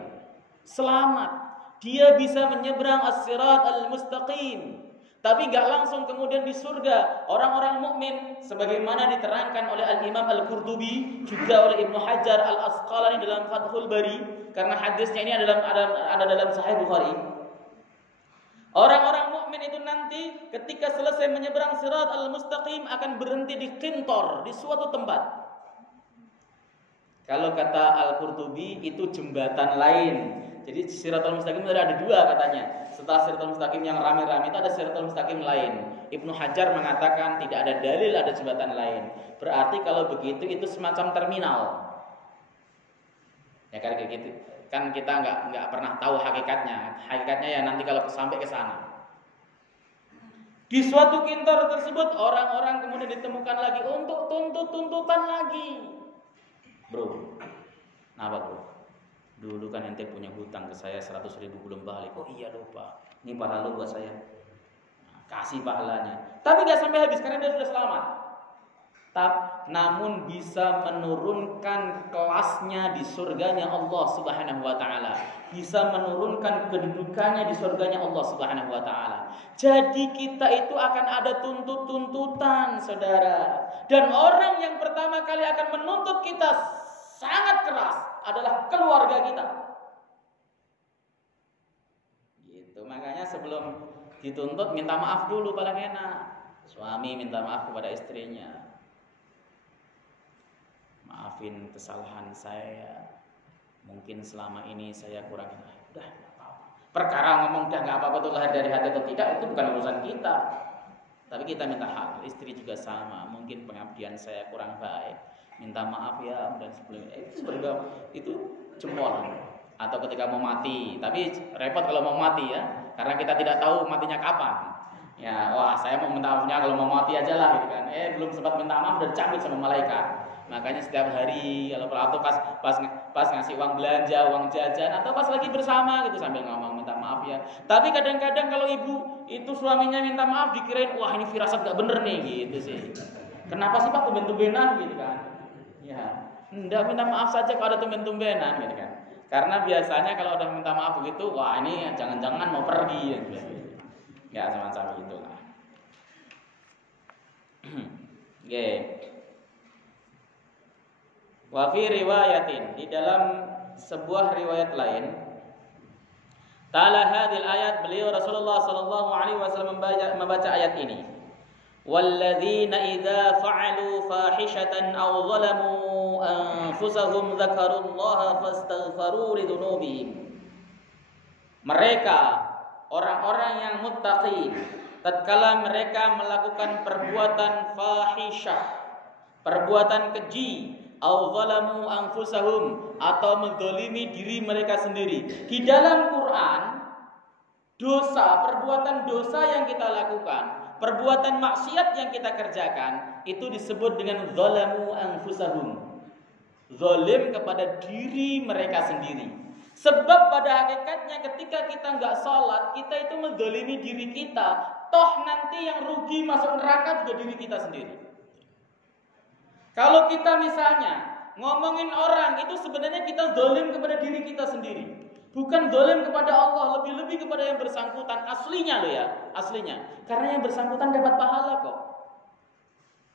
Selamat. Dia bisa menyeberang as-sirat al-mustaqim, tapi gak langsung kemudian di surga. Orang-orang mukmin sebagaimana diterangkan oleh Al-Imam Al-Qurtubi, juga oleh Ibnu Hajar Al-Asqalani dalam Fathul Bari, karena hadisnya ini ada dalam Sahih Bukhari. Orang-orang mukmin itu nanti ketika selesai menyeberang sirat al-mustaqim akan berhenti di qintor, di suatu tempat. Kalau kata Al-Qurtubi itu jembatan lain. Jadi Siratal Mustaqim ada 2 katanya. setelah Shiratal Mustaqim yang rame-rame itu ada Shiratal Mustaqim lain. Ibnu Hajar mengatakan tidak ada dalil ada jembatan lain. Berarti kalau begitu itu semacam terminal. Ya kan kayak gitu. Kan kita nggak pernah tahu hakikatnya. Hakikatnya ya nanti kalau sampai ke sana. Di suatu kintor tersebut orang-orang kemudian ditemukan lagi untuk tuntutan lagi. Bro, kenapa bro? Dulu kan ente punya hutang ke saya 100.000 belum balik. Oh iya lupa. Ini pahala buat saya. Nah, kasih pahalanya. Tapi gak sampai habis karena dia sudah selamat. Namun bisa menurunkan kelasnya di surganya Allah Subhanahu wa taala. Bisa menurunkan kedudukannya di surganya Allah Subhanahu wa taala. Jadi kita itu akan ada tuntutan, Saudara. Dan orang yang pertama kali akan menuntut kita sangat keras adalah keluarga kita. Gitu. Makanya sebelum dituntut minta maaf dulu paling enak. Suami minta maaf kepada istrinya. Maafin kesalahan saya. Mungkin selama ini saya kurang. Udah enggak apa-apa. Perkara ngomong udah enggak apa-apa itu lahir dari hati atau tidak itu bukan urusan kita. Tapi kita minta hak. Istri juga sama. Mungkin pengabdian saya kurang baik. Minta maaf ya dan sebelumnya itu jempol atau ketika mau mati, tapi repot kalau mau mati ya karena kita tidak tahu matinya kapan ya. Wah saya mau minta maafnya kalau mau mati aja lah gitu kan, belum sempat minta maaf udah dicabut sama malaikat. Makanya setiap hari kalau pas ngasih uang belanja, uang jajan atau pas lagi bersama gitu sambil ngomong minta maaf ya. Tapi kadang-kadang kalau ibu itu suaminya minta maaf dikirain wah ini firasat gak bener nih gitu sih. Kenapa sih Pak tumben-tumbenan gitu kan? Ya, enggak minta maaf saja kalau ada tumben-tumbenan gitu kan. Karena biasanya kalau udah minta maaf begitu, wah ini jangan-jangan mau pergi gitu. Ya semacam itulah. Oke. Wa fi riwayatin, di dalam sebuah riwayat lain, ta'ala hadhil ayat, beliau Rasulullah sallallahu alaihi wasallam membaca ayat ini. وَالَّذِينَ إِذَا فَعَلُوا فَاحِشَةً أَوْ ظَلَمُوا أَنفُسَهُمْ ذَكَرُوا اللَّهَ فَاسْتَغْفَرُوا لِذُنُوبِهِمْ. Mereka orang-orang yang muttaqin tatkala mereka melakukan perbuatan fahisyah, perbuatan keji, au zalamu anfusahum atau menzalimi diri mereka sendiri. Di dalam Quran dosa, perbuatan dosa yang kita lakukan, perbuatan maksiat yang kita kerjakan itu disebut dengan zalamu anfusahum. Zalim kepada diri mereka sendiri. Sebab pada hakikatnya ketika kita enggak salat, kita itu menzalimi diri kita. Toh nanti yang rugi masuk neraka juga diri kita sendiri. Kalau kita misalnya ngomongin orang itu sebenarnya kita zalim kepada diri kita sendiri. Bukan zalim kepada Allah, lebih-lebih kepada yang bersangkutan. Aslinya loh ya, aslinya. Karena yang bersangkutan dapat pahala kok.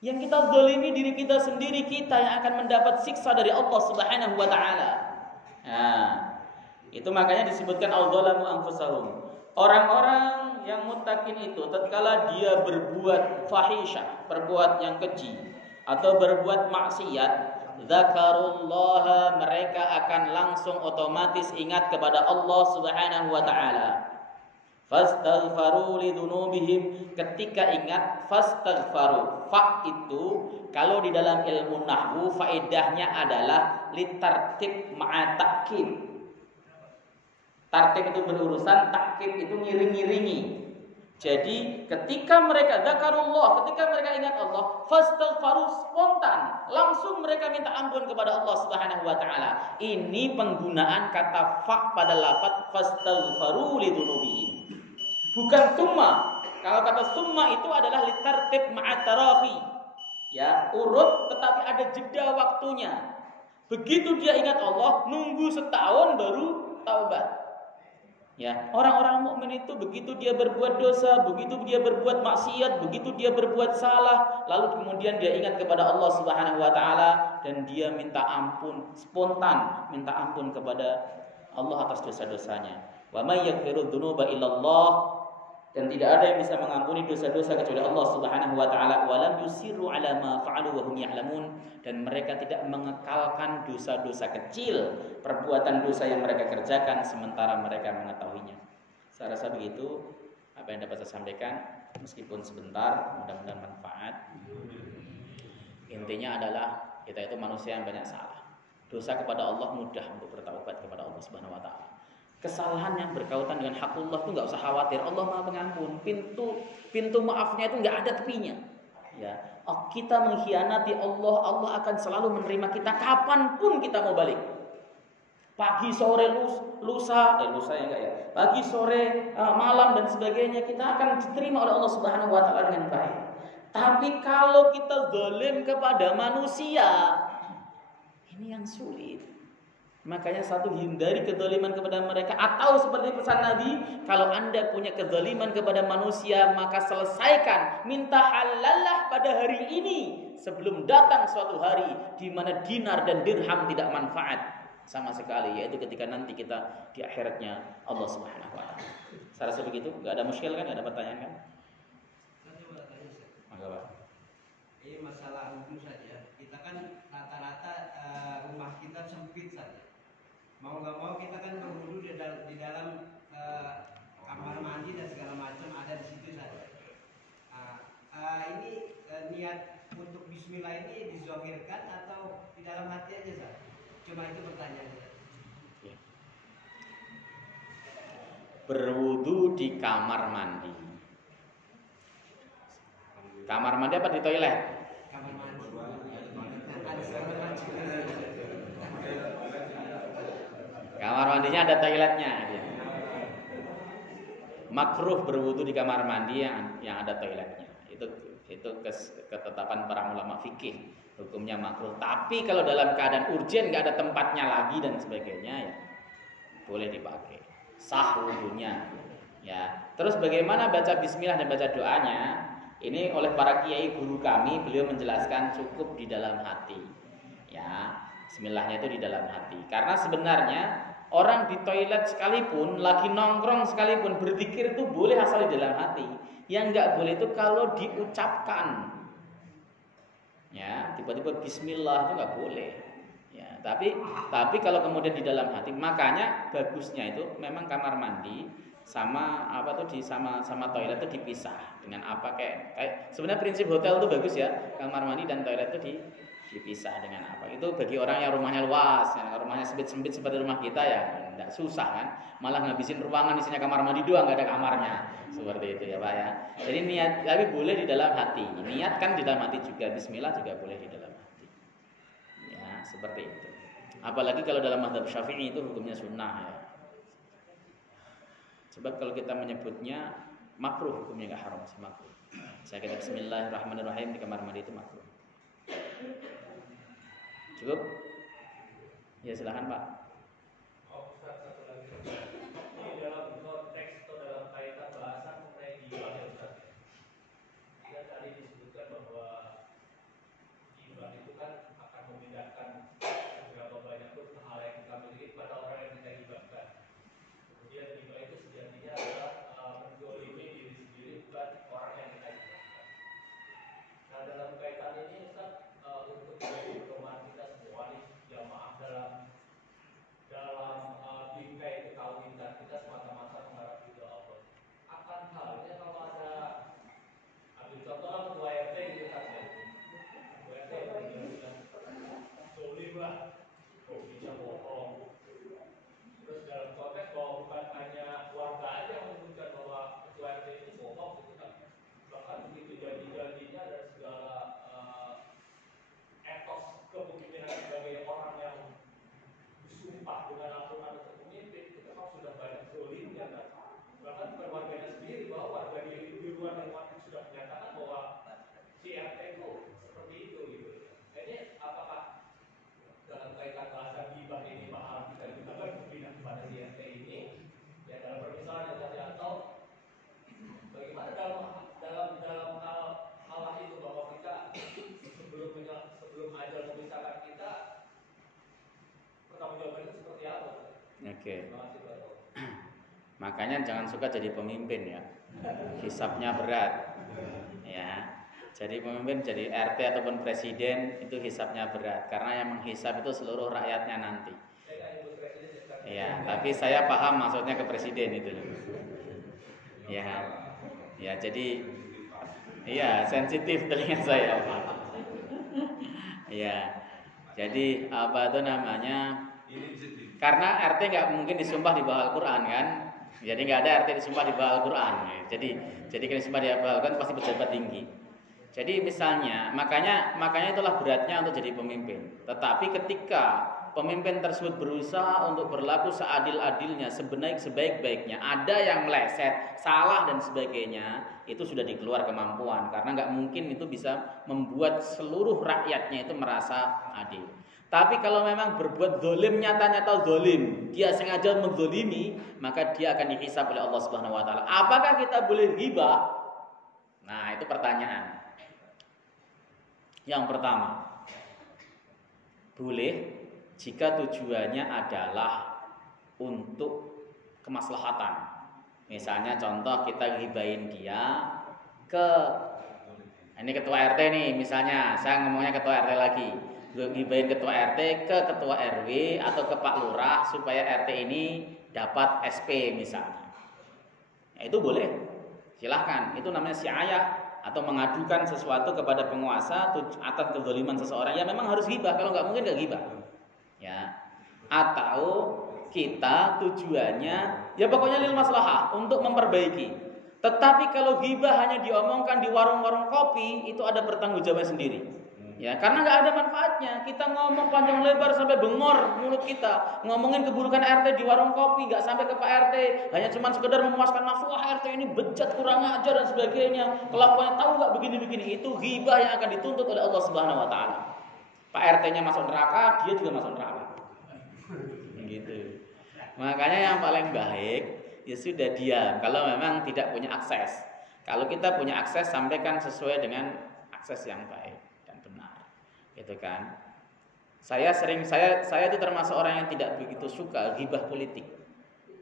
Yang kita zalimi diri kita sendiri, kita yang akan mendapat siksa dari Allah Subhanahu wa taala. Nah, itu makanya disebutkan al-zalamu anfusahum. Orang-orang yang muttaqin itu tatkala dia berbuat fahisyah, berbuat yang keji atau berbuat maksiat, zakarullaha, mereka akan langsung otomatis ingat kepada Allah Subhanahu wa taala. Fastaghfaru lidzunubihim, ketika ingat fastaghfaru. Fa itu kalau di dalam ilmu nahwu faedahnya adalah litartib ma'a ta'kid. Tartib itu berurusan, takkid itu ngiring-ngiringi. Jadi ketika mereka zakarullah, ketika mereka ingat Allah, fastaghfaru, spontan langsung mereka minta ampun kepada Allah Subhanahu wa taala. Ini penggunaan kata fa pada lafaz fastaghfaru lidzunubihim. Bukan summa. Kalau kata summa itu adalah litartib ma'a tarafi. Ya, urut tetapi ada jeda waktunya. Begitu dia ingat Allah, nunggu setahun baru taubat. Ya, orang-orang mukmin itu begitu dia berbuat dosa, begitu dia berbuat maksiat, begitu dia berbuat salah, lalu kemudian dia ingat kepada Allah Subhanahu wa taala dan dia minta ampun, spontan minta ampun kepada Allah atas dosa-dosanya. Wa may yaghfiru dzunuba illallah, dan tidak ada yang bisa mengampuni dosa-dosa kecuali Allah Subhanahu wa taala. Wa lam yusirru ala ma fa'alu wa hum ya'lamun, dan mereka tidak mengekalkan dosa-dosa kecil, perbuatan dosa yang mereka kerjakan sementara mereka mengetahuinya. Saya rasa begitu apa yang dapat saya sampaikan, meskipun sebentar, mudah-mudahan manfaat. Intinya adalah kita itu manusia yang banyak salah. Dosa kepada Allah mudah untuk bertaubat kepada Allah Subhanahu wa taala. Kesalahan yang berkaitan dengan hakullah itu nggak usah khawatir. Allah Maha Pengampun. Pintu maafnya itu nggak ada tepinya. Ya, kita mengkhianati Allah, Allah akan selalu menerima kita kapanpun kita mau balik. Pagi, sore, lusa ya enggak ya. Pagi, sore, malam dan sebagainya kita akan diterima oleh Allah Subhanahu wa taala dengan baik. Tapi kalau kita zalim kepada manusia, ini yang sulit. Makanya satu, hindari kezaliman kepada mereka. Atau seperti pesan Nabi, kalau Anda punya kezaliman kepada manusia, maka selesaikan, minta halalah pada hari ini, sebelum datang suatu hari di mana dinar dan dirham tidak manfaat sama sekali, yaitu ketika nanti kita di akhiratnya Allah Subhanahu wa taala. Saya rasa begitu, enggak ada muskil kan, enggak ada pertanyaan kan? Ini masalah wudhu saja. Kita kan rata-rata rumah kita sempit saja. Mau nggak mau kita kan berwudhu di dalam kamar mandi dan segala macam ada di situ saja. Ini niat untuk Bismillah ini dizohirkan atau di dalam hati aja saja? Cuma itu pertanyaannya. Berwudu di kamar mandi. Kamar mandi apa di toilet? Kamar mandi. Kamar mandinya ada toiletnya. Makruh berwudu di kamar mandi yang ada toiletnya. Itu ketetapan para ulama fikih. Hukumnya makruh. Tapi kalau dalam keadaan urgen nggak ada tempatnya lagi dan sebagainya, ya boleh dipakai. Sah wudunya. Ya. Terus bagaimana baca bismillah dan baca doanya? Ini oleh para kiai guru kami, beliau menjelaskan cukup di dalam hati. Ya, bismillahnya itu di dalam hati. Karena sebenarnya orang di toilet sekalipun, lagi nongkrong sekalipun, berzikir itu boleh asal di dalam hati. Yang enggak boleh itu kalau diucapkan. Ya, tiba-tiba bismillah itu enggak boleh. Ya, tapi kalau kemudian di dalam hati, makanya bagusnya itu memang kamar mandi sama sama toilet itu dipisah dengan apa kayak sebenarnya prinsip hotel itu bagus ya, kamar mandi dan toilet itu dipisah dengan apa. Itu bagi orang yang rumahnya luas, yang rumahnya sempit seperti rumah kita ya enggak susah kan, malah ngabisin ruangan isinya kamar mandi doang, enggak ada kamarnya. Seperti itu ya Pak ya. Jadi niat, tapi boleh di dalam hati. Niatkan di dalam hati juga, bismillah juga boleh di dalam hati. Ya, seperti itu. Apalagi kalau dalam mazhab Syafi'i itu hukumnya sunnah ya. Sebab kalau kita menyebutnya makruh, hukumnya enggak haram sih, makruh. Saya kata bismillahirrahmanirrahim di kamar mandi itu makruh. Cukup? Ya silakan Pak. Ustaz, satu lagi. Ini dalam konteks atau dalam kaitan bahasan mengenai ghibah ya Ustaz. Dia tadi disebutkan bahwa ghibah itu kan akan memindahkan beberapa banyak hal yang kita miliki pada orang yang kita ghibahkan. Kemudian ghibah itu sejatinya adalah menzalimi diri sendiri, bukan orang yang kita ghibahkan. Nah dalam kaitan ini Ustaz, untuk pedoman kita semua nih jamaah dalam bingkai ketawilan kita semata-mata mengharap ridho Allah. Akan halnya kalau ada, ambil contoh lah ketua RT gitu saja. Ketua RT bilang zolim lah, kok bisa bohong. Terus dalam konteks bahwa bukan hanya warga aja yang menyebutkan bahwa ketua RT itu bohong gitu kan. Bahkan begitu janji-janjinya dan segala etos kepemimpinan sebagai orang yang disumpah dengan Al-Quran untuk memimpin, itu memang sudah banyak zolimnya kan. Bahkan bukan warganya sendiri, bahwa warga di luar lingkungan itu sudah menyatakan bahwa si RT itu seperti itu gitu. Jadi apakah dalam kaitan bahasa ghibah ini mahal kita juga berpindah kepada si RT ini ya dalam permisalan yang tadi, atau bagaimana dalam hal itu bahwa kita sebelum ajal memisahkan kita, pertanggungjawaban itu seperti apa? Oke. Makanya jangan suka jadi pemimpin ya. Hisabnya berat. Ya. Jadi pemimpin, jadi RT ataupun presiden itu hisabnya berat karena yang menghisab itu seluruh rakyatnya nanti. Ya, tapi saya paham maksudnya ke presiden itu. Ya, jadi sensitif telinga saya. Ya, jadi apa itu namanya? Karena RT nggak mungkin disumpah di bawah Al-Quran kan? Jadi nggak ada RT disumpah di bawah Al-Quran. Jadi kalau disumpah di bawah Al-Quran pasti pejabat tinggi. Jadi misalnya, makanya itulah beratnya untuk jadi pemimpin. Tetapi ketika pemimpin tersebut berusaha untuk berlaku seadil-adilnya, sebaik-baiknya, ada yang meleset, salah dan sebagainya, itu sudah di luar kemampuan. Karena nggak mungkin itu bisa membuat seluruh rakyatnya itu merasa adil. Tapi kalau memang berbuat zalim, nyata-nyata zalim, dia sengaja menzalimi, maka dia akan dihisab oleh Allah Subhanahu wa taala. Apakah kita boleh ghibah? Nah, itu pertanyaan. Yang pertama, boleh jika tujuannya adalah untuk kemaslahatan. Misalnya contoh kita ghibahin dia ini ketua RT nih, misalnya saya ngomongnya ketua RT lagi. Ghibahin ketua RT ke ketua RW atau ke Pak Lurah supaya RT ini dapat SP misalnya. Itu boleh. Silahkan, itu namanya si'ayah atau mengadukan sesuatu kepada penguasa atas kezaliman seseorang. Ya memang harus ghibah, kalau nggak mungkin nggak ghibah. Ya, atau kita tujuannya ya pokoknya lil maslahah untuk memperbaiki. Tetapi kalau ghibah hanya diomongkan di warung-warung kopi, itu ada pertanggungjawaban sendiri. Ya, karena nggak ada manfaatnya. Kita ngomong panjang lebar sampai bengor mulut kita, ngomongin keburukan RT di warung kopi, nggak sampai ke Pak RT, hanya cuma sekedar memuaskan nafsu, RT ini bejat, kurang ajar dan sebagainya. Kelakuannya tahu nggak begini-begini, itu ghibah yang akan dituntut oleh Allah Subhanahu wa taala. Pak RT-nya masuk neraka, dia juga masuk neraka. Gitu. Makanya yang paling baik ya sudah diam kalau memang tidak punya akses. Kalau kita punya akses, sampaikan sesuai dengan akses yang baik dan benar. Gitu kan? Saya itu termasuk orang yang tidak begitu suka ghibah politik.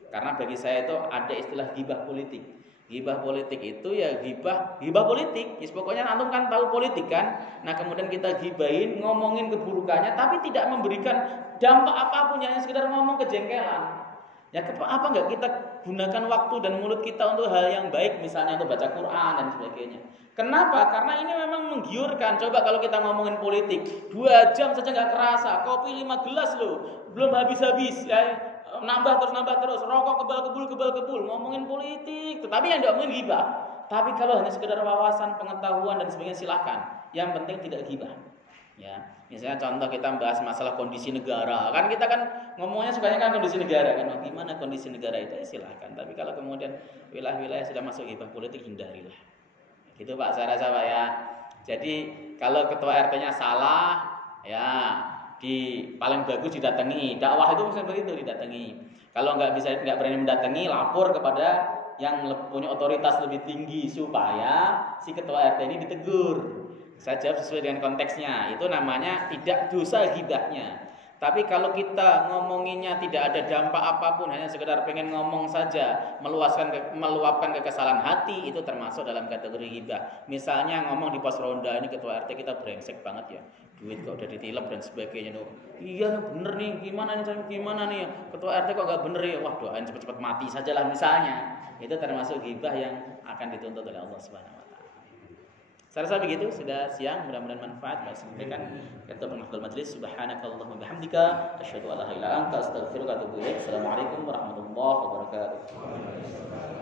Karena bagi saya itu ada istilah ghibah politik. Ghibah politik itu ya ghibah politik. Ya, pokoknya antum kan tahu politik kan. Nah, kemudian kita ghibahin, ngomongin keburukannya tapi tidak memberikan dampak apapun, hanya sekedar ngomong kejengkelan. Ya apa enggak kita gunakan waktu dan mulut kita untuk hal yang baik, misalnya untuk baca Quran dan sebagainya. Kenapa? Karena ini memang menggiurkan. Coba kalau kita ngomongin politik 2 jam saja nggak kerasa, kopi 5 gelas loh, belum habis-habis ya, nambah terus, rokok kebal-kebul, ngomongin politik. Tetapi yang diomongin ghibah. Tapi kalau hanya sekedar wawasan, pengetahuan dan sebagainya silakan. Yang penting tidak ghibah. Ya, misalnya contoh kita bahas masalah kondisi negara, kan kita kan ngomongnya sukanya kan kondisi negara kan, gimana kondisi negara itu ya silahkan. Tapi kalau kemudian wilayah-wilayah sudah masuk ghibah politik, hindarilah. Gitu Pak, saya rasa Pak ya. Jadi kalau ketua RT-nya salah, ya paling bagus didatangi. Dakwah itu misalnya begitu, didatangi. Kalau nggak berani mendatangi, lapor kepada yang punya otoritas lebih tinggi supaya si ketua RT ini ditegur. Saya jawab sesuai dengan konteksnya. Itu namanya tidak dosa ghibahnya. Tapi kalau kita ngomonginnya tidak ada dampak apapun, hanya sekedar pengen ngomong saja, meluapkan kekesalan hati, itu termasuk dalam kategori ghibah. Misalnya ngomong di pos ronda, ini ketua RT kita brengsek banget ya, duit kok udah ditilep dan sebagainya. Iya bener nih, gimana nih ya, ketua RT kok gak bener ya, wah doain cepet-cepet mati sajalah misalnya. Itu termasuk ghibah yang akan dituntut oleh Allah Subhanahu wa taala. Saya rasa begitu, sudah siang, mudah-mudahan manfaat. Saya sampaikan ketua penghafal majelis, subhanakallahumma bihamdika, asyhadu an la ilaha illa anta, astaghfiruka wa atubu ilaik. Assalamualaikum warahmatullahi wabarakatuh.